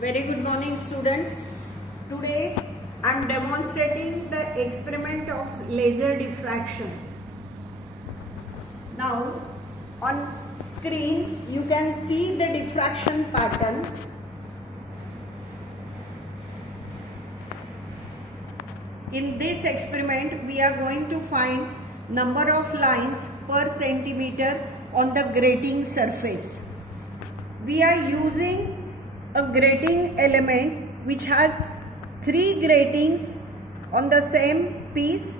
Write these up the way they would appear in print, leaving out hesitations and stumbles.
Very good morning, students. Today I am demonstrating the experiment of laser diffraction. Now on screen you can see the diffraction pattern. In this experiment we are going to find number of lines per centimeter on the grating surface. We are using a grating element which has 3 gratings on the same piece.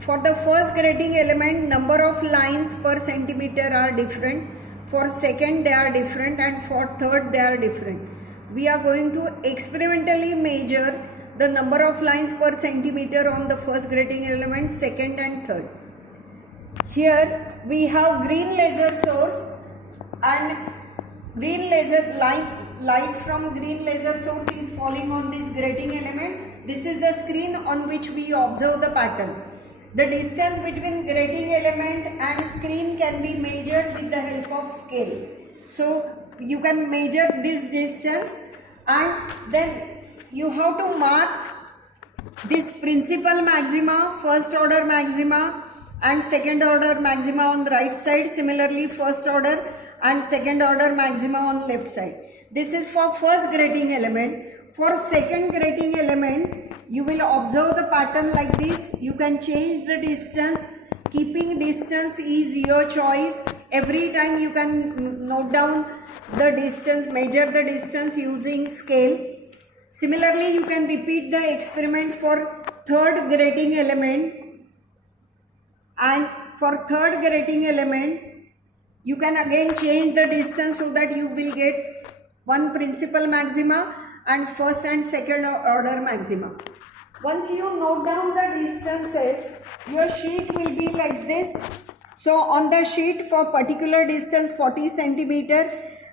For the first grating element, number of lines per centimeter are different. For second they are different, and for third they are different. We are going to experimentally measure the number of lines per centimeter on the first grating element, second and third. Here we have green laser source and green laser light from green laser source is falling on this grating element. This is the screen on which we observe the pattern. The distance between grating element and screen can be measured with the help of scale. So you can measure this distance, and then you have to mark this principal maxima, first order maxima and second order maxima on the right side. Similarly, first order and second order maxima on left side. This is for first grating element. For second grating element, you will observe the pattern like this. You can change the distance. Keeping distance is your choice. Every time you can note down the distance, measure the distance using scale. Similarly, you can repeat the experiment for third grating element, and for third grating element you can again change the distance so that you will get one principal maxima and first and second order maxima. Once you note down the distances, your sheet will be like this. So on the sheet for particular distance 40 centimeter,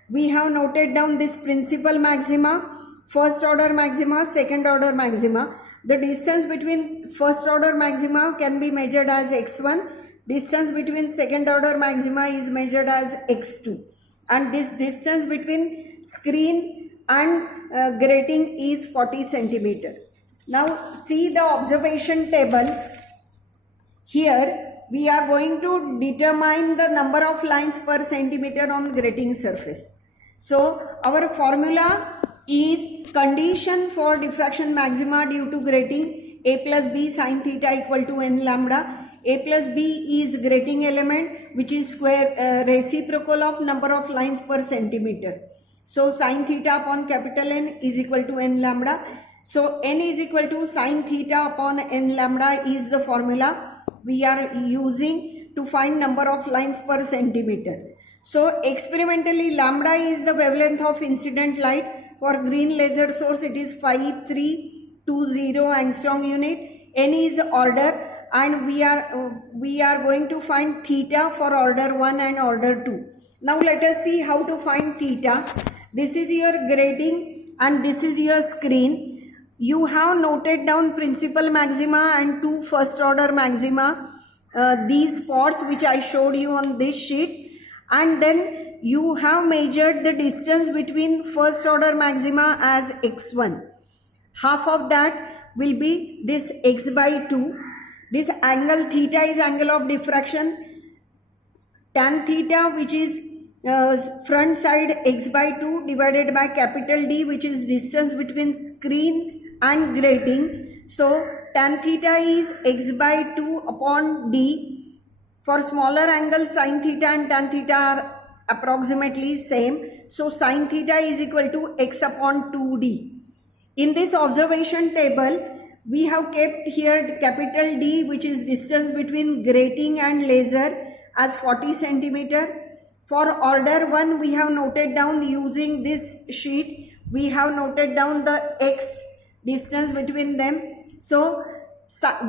we have noted down this principal maxima, first order maxima, second order maxima. The distance between first order maxima can be measured as x1. Distance between second order maxima is measured as x2, and this distance between screen and grating is 40 centimeter. Now see the observation table. Here we are going to determine the number of lines per centimeter on grating surface. So our formula is condition for diffraction maxima due to grating: a plus b sin theta equal to n lambda. A plus b is grating element, which is square reciprocal of number of lines per centimeter. So sin theta upon capital N is equal to n lambda. So n is equal to sin theta upon n lambda is the formula we are using to find number of lines per centimeter. So experimentally, lambda is the wavelength of incident light. For green laser source it is 5320 angstrom unit. N is order, and we are going to find theta for order 1 and order 2. Now let us see how to find theta. This is your grating and this is your screen. You have noted down principal maxima and 2 first order maxima, these spots which I showed you on this sheet, and then you have measured the distance between first order maxima as x1. Half of that will be this x by 2. This angle theta is angle of diffraction. Tan theta, which is front side x by 2 divided by capital D, which is distance between screen and grating. So tan theta is x by 2 upon D. For smaller angles, sin theta and tan theta are approximately same. So sin theta is equal to x upon 2D. In this observation table, we have kept here capital D, which is distance between grating and laser, as 40 centimeter. For order 1, we have noted down using this sheet, we have noted down the x distance between them. So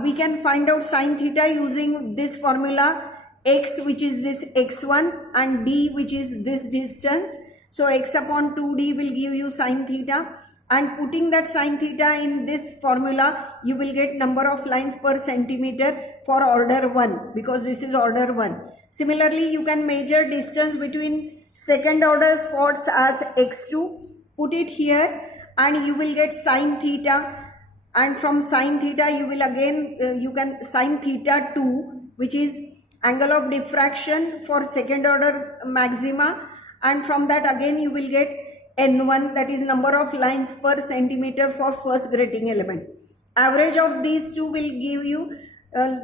we can find out sin theta using this formula: x, which is this x1, and d, which is this distance. So x upon 2d will give you sin theta, and putting that sin theta in this formula, you will get number of lines per centimeter for order 1, because this is order 1. Similarly, you can measure distance between second order spots as x2 put it here and you will get sine theta, and from sine theta you will again you can sine theta 2, which is angle of diffraction for second order maxima, and from that again you will get n1, that is number of lines per centimeter for first grating element. Average of these two will give you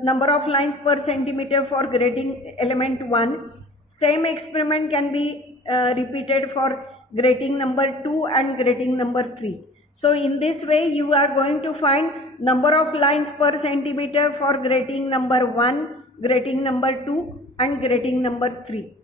number of lines per centimeter for grating element 1. Same experiment can be repeated for grating number 2 and grating number 3. So in this way you are going to find number of lines per centimeter for grating number 1, grating number 2 and grating number 3.